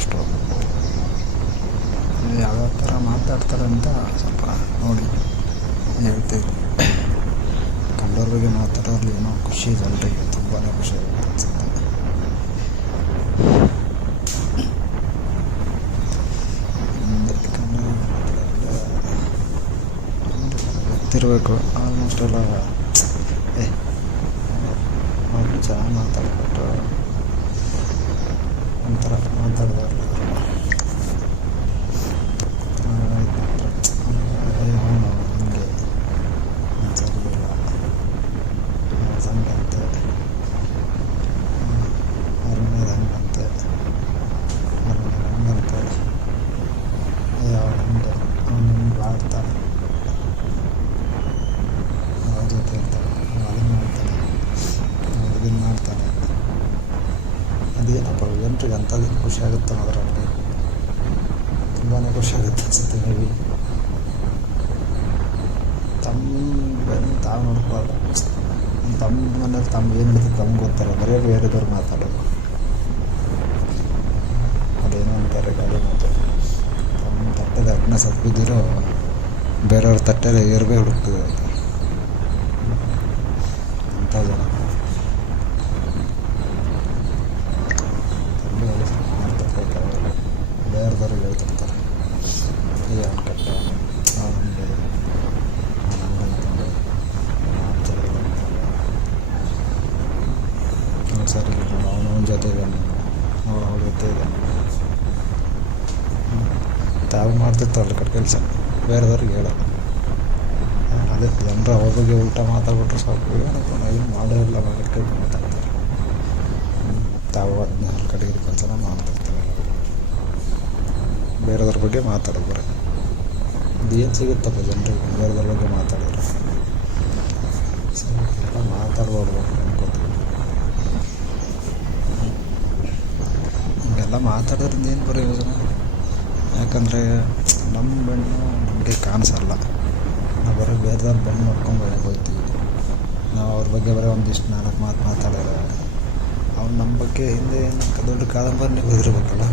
Almost ಯಾವ್ಯಾವ ಥರ ಮಾತಾಡ್ತಾರೆ ಅಂತ ಸ್ವಲ್ಪ ನೋಡಿ ಹೇಳ್ತೀವಿ. ಕಂಡವ್ರ ಬಗ್ಗೆ ಮಾತಾಡೋದ್ರಲ್ಲಿ ಏನೋ ಖುಷಿ ಇದೆ ಎಲ್ಲರಿಗೆ, ತುಂಬಾ ಖುಷಿ ಆಗುತ್ತೆ ಅನಿಸುತ್ತೆ. ಗೊತ್ತಿರಬೇಕು ಆಲ್ಮೋಸ್ಟ್ ಎಲ್ಲ ಅವರು ಚೆನ್ನಾಗಿ ಮಾತಾಡ್ಬಿಟ್ಟು ಒಂಥರ ಮಾತಾಡಿದವರು ಅವನು ಹಂಗೆ ಸರಿ ಇಲ್ಲ ಹಂಗಂತೆ ಅವ್ರ ಮೇಲೆ ಹಂಗಂತೆ ಅವ್ರ ಮೇಲೆ ಹಂಗಂತೆ ಅವ್ರು ಹಂಗೆ ಅವನು ಹಿಂಗೆ ಆಡ್ತಾನೆ, ಅವ್ರ ಜೊತೆ ಇರ್ತಾನೆ, ಅದನ್ನು ಮಾಡ್ತಾನೆ, ಇದನ್ನು ಮಾಡ್ತಾನೆ. ಅದೇನಪ್ಪ ಜನರಿಗೆ ಅಂಥದ್ದು ಖುಷಿ ಆಗುತ್ತೆ ಅದರಲ್ಲಿ, ತುಂಬಾ ಖುಷಿ ಆಗುತ್ತೆ ಅನಿಸುತ್ತೆ. ಮೇಬಿ ತಮ್ಮ ತಾವು ನೋಡ್ಕೊಳ್ಳಲ್ಲ, ತಮ್ಮ ಮನೇಲಿ ತಮ್ಗೆ ಏನು ನಡೀತದೆ ತಮ್ಗೆ ಗೊತ್ತಲ್ಲ, ಬರೀ ಬೇರೆದವ್ರು ಮಾತಾಡೋದು. ಅದೇನೋ ಅಂತಾರೆ ಗಾಳಿ ಮಾತು, ತಮ್ಮ ತಟ್ಟೆದ ಅಗ್ನ ಸತ್ಬಿದ್ದಿರೋ ಬೇರೆಯವ್ರ ತಟ್ಟೆಲೆ ಏರ್ಬೇ ಹುಡುಕ್ತದೆ ಅಂಥ ಜನ. ಮಾಡ್ತಿರ್ಬೇಕಾದ್ರೆ ಬೇರೆದವ್ರಿಗೆ ಹೇಳ್ತಿರ್ತಾರೆ, ಈ ಅವ್ನು ಕೆಟ್ಟ, ಅವ್ನು ಹಂಗೆ, ಅವ್ನು ಹಂಗಂತಂದು, ಅವ್ನು ಸರಿ ಇಲ್ಲ, ಅವ್ನು ಸರಿ ಇಲ್ಲ, ಅವನ ಜೊತೆ ಇದ್ದಾನೆ, ಅವಳ ಜೊತೆ ಇದ್ದಾನೆ. ತಾವು ಮಾಡ್ತಿರ್ತಾರಲ್ಲ ಕಡೆ ಕೆಲಸ, ಬೇರೆದವ್ರಿಗೆ ಹೇಳೋದು. ಅದೇ ಜನರು ಅವ್ರ ಬಗ್ಗೆ ಉಲ್ಟಾ ಮಾತಾಡ್ಬಿಟ್ರೆ ಸಾಕು, ಏನಪ್ಪ ಏನು ಮಾಡೇ ಇಲ್ಲ ಕಡೆ ಮಾತಾಡ್ತಾರೆ. ತಾವು ಅದನ್ನ ಅವ್ರ ಕಡೆ ಇದು ಕೆಲಸನ ಮಾಡ್ತಿರ್ತಾರೆ, ಬೇರೆಯವ್ರ ಬಗ್ಗೆ ಮಾತಾಡೋದು ಬರೀ. ಇದೇನು ಸಿಗುತ್ತಪ್ಪ ಜನರಿಗೆ ಬೇರೆಯವ್ರ ಬಗ್ಗೆ ಮಾತಾಡಿದ್ರೆ? ಸರಿ ಎಲ್ಲ ಮಾತಾಡ್ಬಾರ್ದು ಅನ್ಕೋತೀವಿ. ಹಿಂಗೆಲ್ಲ ಮಾತಾಡೋದ್ರಿಂದ ಏನು ಪ್ರಯೋಜನ? ಯಾಕಂದರೆ ನಮ್ಮ ಬೆಣ್ಣು ನಮಗೆ ಕಾಣಿಸಲ್ಲ, ನಾವು ಬರೀ ಬೇರೆದವ್ರ ಬೆಣ್ಣು ನೋಡ್ಕೊಂಡು ಹೋಗ್ತೀವಿ. ನಾವು ಅವ್ರ ಬಗ್ಗೆ ಬರೀ ಒಂದಿಷ್ಟು 4 ಮಾತು ಮಾತಾಡಿದ್ರೆ ಅವ್ನು ನಮ್ಮ ಬಗ್ಗೆ ಹಿಂದೆ ಏನು ದೊಡ್ಡ ಕಾದಂಬರಿನೇ ಬರೆದಿರ್ಬೇಕಲ್ಲ,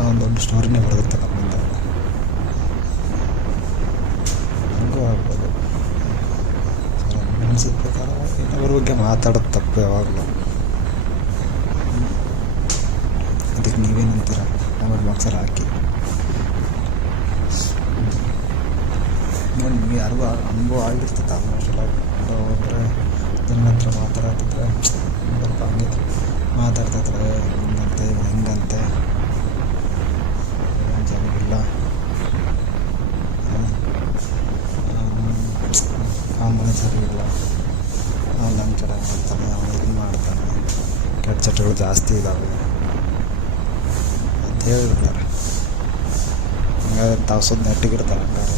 ಅವನು ದೊಡ್ಡ ಸ್ಟೋರಿನೇ ಬರೆದಿರ್ತಾನೆ ನಮ್ಮಿಂದ. ಹಂಗೂ ಆಗ್ಬೋದು. ಸರ್ ಅನಿಸಿದ ಪ್ರಕಾರ ಇನ್ನೊಬ್ಬರ ಬಗ್ಗೆ ಮಾತಾಡೋದು ತಪ್ಪು ಯಾವಾಗಲೂ. ಅದಕ್ಕೆ ನೀವೇನಂತೀರ ಕಮೆಂಟ್ ಬಾಕ್ಸಲ್ಲಿ ಹಾಕಿ. ನೋಡಿ ನಿಮಗೆ ಯಾರಿಗೂ ಅನುಭವ ಆಗಿರ್ತದೆ ಆಲ್ಮೋಸ್ಟ್ ಎಲ್ಲ ಹೋದರೆ ಜನ ಹತ್ರ ಮಾತಾಡ್ತಿದ್ರೆ ಸ್ವಲ್ಪ ಹಂಗೆ ಮಾತಾಡ್ತಿರ್ತಾರೆ, ಹಿಂಗಂತೆ ಹಿಂಗಂತೆ ಚೆನ್ನಾಗಿಲ್ಲ, ಅವನ ಮನೆ ಸರಿ ಇಲ್ಲ, ಅವ್ನು ಹಂಗೆ ಚೆನ್ನಾಗಿ ಮಾಡ್ತಾನೆ, ಅವನು ಇದನ್ನು ಮಾಡ್ತಾನೆ, ಕೆಟ್ಟ ಚಟಗಳು ಜಾಸ್ತಿ ಇದ್ದಾವೆ ಅಂತ ಹೇಳಿರ್ತಾರೆ. ಹಂಗಾದ್ರೆ ತಾವು ಸುತ್ತ ನೆಟ್ಟಿಗಿರ್ತಾರೆ, ಹಂಗಾರೆ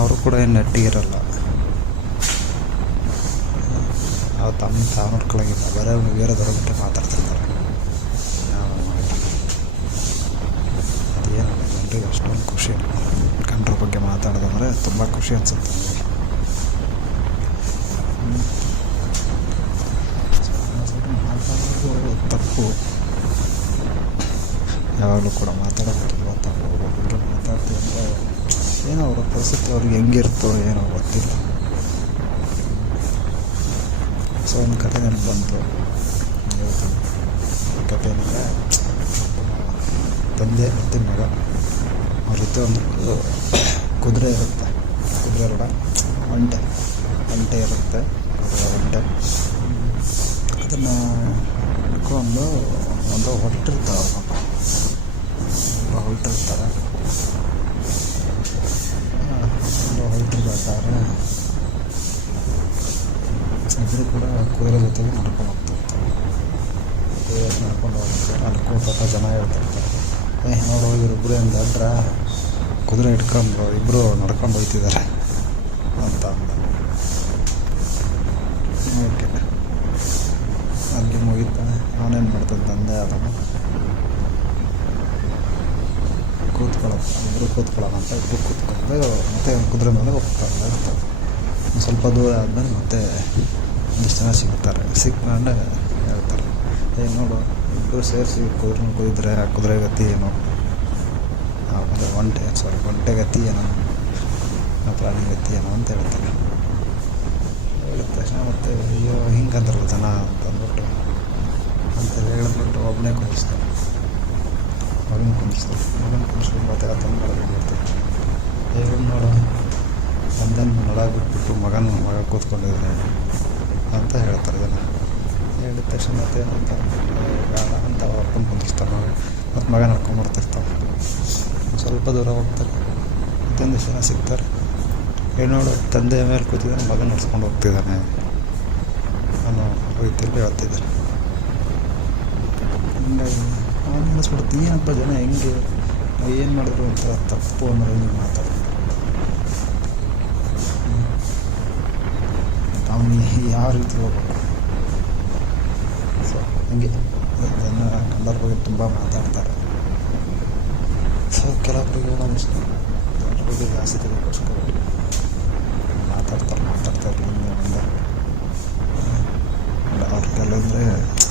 ಅವರು ಕೂಡ ಏನು ನೆಟ್ಟಿಗಿರಲ್ಲ. ಅವ್ರು ತಾವು ನೋಡ್ಕೊಳ್ಳೋಂಗಿಲ್ಲ, ಬೇರೆದವ್ರ ಬಿಟ್ಟೆ ಮಾತಾಡ್ತಿರ್ತಾರೆ. ಅದೇನಲ್ಲ ಜನರಿಗೆ ಅಷ್ಟೊಂದು ಖುಷಿ ಕಂಡ್ರ ಬಗ್ಗೆ ಮಾತಾಡೋದಂದರೆ ತುಂಬ ಖುಷಿ ಅನಿಸುತ್ತೆ ಮಾತಾಡೋದು ತಪ್ಪು, ಯಾವಾಗಲೂ ಕೂಡ ಮಾತಾಡೋದು ತುಂಬ ತಪ್ಪು. ಒಬ್ಬೊಬ್ಬರು ಮಾತಾಡ್ತೀವಿ ಅಂದರೆ ಏನೋ ಅವರ ಪರಿಸ್ಥಿತಿ ಅವ್ರಿಗೆ ಹೆಂಗಿರುತ್ತೋ ಏನೋ ಗೊತ್ತಿಲ್ಲ. ಸೊ ಒಂದು ಕತೆ ನೆನಪು ಬಂತು, ಹೇಳ್ತೀನಿ. ಕತೆ ಏನಂದರೆ ತಂದೆ ಮತ್ತು ಮಗ ಅವ್ರ ಜೊತೆ ಒಂದು ಕುದುರೆ ಇರುತ್ತೆ, ಕುದುರೆ ಅಲ್ಲ ಒಂಟೆ ಇರುತ್ತೆ, ಒಂಟೆ. ಅದನ್ನು ಹಿಡ್ಕೊಂಡು ಒಂದು ಹೊರಟಿರ್ತಾರೆ, ಹೊರಟಿರ್ತಾರೆ ಇಬ್ಬರು ಕೂಡ ಕುದುರೆ ಜೊತೆಗೆ ನಡ್ಕೊಂಡು ಹೋಗ್ತಿರ್ತಾರೆ. ಕುದುರೆ ನಡ್ಕೊಂಡು ಹೋಗ್ತಾರೆ, ಅಲ್ಲಿ ಕೂತ ಜನ ಹೇಳ್ತಿರ್ತಾರೆ, ನೋಡು ಇವರಿಬ್ಬರು ಏನು ದಡ್ರ, ಕುದುರೆ ಇಟ್ಕೊಂಡು ಇಬ್ಬರು ನಡ್ಕೊಂಡು ಹೋಗ್ತಿದ್ದಾರೆ ಅಂತ ಅಂದ. ಓಕೆ ಅಲ್ಲಿ ಮುಗಿತಾನೆ. ಅವನೇನು ಮಾಡ್ತಾನೆ, ತಂದೆ ಅದನ್ನು ಇಬ್ಬರು ಕೂತ್ಕೊಳ್ಳೋಣ ಅಂತ ಇಬ್ಬರು ಕೂತ್ಕೊಂಡು ಮತ್ತೆ ಕುದುರೆ ಮೇಲೆ ಹೋಗ್ತಾರೆ. ಸ್ವಲ್ಪ ದೂರ ಆದಮೇಲೆ ಮತ್ತೆ ಒಂದಿಷ್ಟು ಜನ ಸಿಗ್ತಾರೆ. ಸಿಕ್ಕೊಂಡು ಹೇಳ್ತಾರೆ, ನೋಡು ಇಬ್ಬರು ಸೇರಿಸಿ ಕುದುರೆ ಕುಯ್ದರೆ ಆ ಕುದುರೆ ಗತಿ ಏನು, ಅಂದರೆ ಒಂಟೆ ಗತಿ ಏನೋ, ಪ್ರಾಣಿ ಗತಿ ಏನೋ ಅಂತ ಹೇಳ್ತಾರೆ. ಹೇಳಿದ ತಕ್ಷಣ ಮತ್ತೆ ಅಯ್ಯೋ ಹಿಂಗಂದ್ರಲ್ಲ ಜನ ಅಂತ ಅಂದ್ಬಿಟ್ಟು ಅಂತೇಳಿ ಹೇಳಿದ್ಬಿಟ್ಟು ಒಬ್ಬನೇ ಕುಂದಿಸ್ತಾರೆ. ಮಗನ ಕುಂದಿಸ್ಬಿಟ್ಟು ಮತ್ತೆ ಆ ತಂದು ಬೆಳಗ್ಗೆ ಹೇಗೆ ನೋಡು ತಂದೆನ ನಡ ಬಿಟ್ಬಿಟ್ಟು ಮಗ ಕೂತ್ಕೊಂಡಿದ್ದಾನೆ ಅಂತ ಹೇಳ್ತಾರೆ ಜನ. ಹೇಳಿದ ತಕ್ಷಣ ಮತ್ತೆ ಏನಂತ ಬೇಡ ಅಂತ ಅವ್ರ ಅಪ್ಪನ ಕುಂದಿಸ್ತಾರೆ. ಮತ್ತು ಮಗ ನಡ್ಕೊಂಬರ್ತಿರ್ತಾವೆ. ಸ್ವಲ್ಪ ದೂರ ಹೋಗ್ತಾರೆ, ಮತ್ತೊಂದು ಜನ ಸಿಗ್ತಾರೆ. ನೋಡು ತಂದೆ ಮೇಲೆ ಕೂತಿದ್ದಾನೆ, ಮಗ ನಡ್ಸ್ಕೊಂಡು ಹೋಗ್ತಿದ್ದಾನೆ ಅನ್ನೋ ರೀತಿಯಲ್ಲಿ ಹೇಳ್ತಿದ್ದಾರೆ. ಹಿಂಗಾಗಿ ಅವ್ನು ಅನ್ನಿಸ್ಬಿಡುತ್ತೆ, ಏನಪ್ಪ ಜನ ಹೆಂಗೆ ನಾವು ಏನು ಮಾಡಿದ್ರು ಒಂಥರ ತಪ್ಪು ಅನ್ನೋದು ನೀವು ಮಾತಾಡೋದು. ಅವನು ಯಾವ ರೀತಿ ಹೋಗ್ಬೇಕು. ಸೊ ಹಂಗೆ ಜನ ಕಂಡರ ಬಗ್ಗೆ ತುಂಬ ಮಾತಾಡ್ತಾರೆ. ಸೊ ಕೆಲವೊಬ್ಬರಿಗೆ ಹೇಳೋದಿಷ್ಟು ಜನರ ಬಗ್ಗೆ ಜಾಸ್ತಿ ತೆಗೆದುಕೋಸ್ಕರ ಮಾತಾಡ್ತಾರೆ ಮುಂದೆ ಅವ್ರ ಕೆಲವಂದರೆ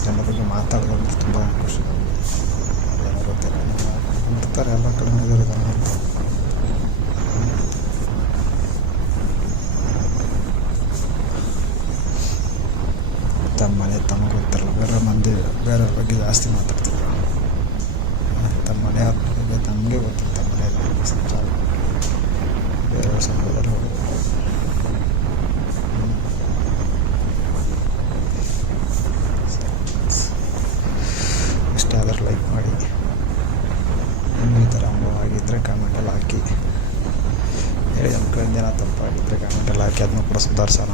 ಜನರ ಬಗ್ಗೆ ಮಾತಾಡೋದಂದ್ರೆ ತುಂಬ ಖುಷಿ ಆಗುತ್ತೆ. ಏನೋ ಗೊತ್ತಿಲ್ಲ, ಇರ್ತಾರೆ ಎಲ್ಲ ಕಡೆ ಇದ್ದಾರೆ ಜನ ಅಂತ. ತಮ್ಮ ಮನೆ ತಮಗೆ ಗೊತ್ತಿರಲ್ಲ, ಬೇರೆಯವ್ರ ಬಗ್ಗೆ ಜಾಸ್ತಿ ಮಾತಾಡ್ತಾರೆ. ತಮ್ಮ ಮನೆಯವ್ರ ಬಗ್ಗೆ ನಮಗೆ ಗೊತ್ತಿಲ್ಲ, ತಮ್ಮ ಮನೆಯಲ್ಲಿ ಸಂಸಾರ ಬೇರೆಯವ್ರ ಸಂಬಂಧದಲ್ಲಿ ಹೋಗೋದು. ಇಷ್ಟ ಆದ್ರೆ ಲೈಕ್ ಮಾಡಿ, ನಿಮಗೆ ಈ ಥರ ಅನುಭವ ಆಗಿದ್ದರೆ ಕಾಮೆಂಟಲ್ಲಿ ಹಾಕಿ ಹೇಳಿ. ನಮ್ಮ ಕಡೆಯಿಂದ ಏನೋ ತಪ್ಪಾಗಿದ್ದರೆ ಕಾಮೆಂಟಲ್ಲಿ ಹಾಕಿ, ಅದನ್ನು ಕೂಡ ಸುಧಾರಿಸೋಣ.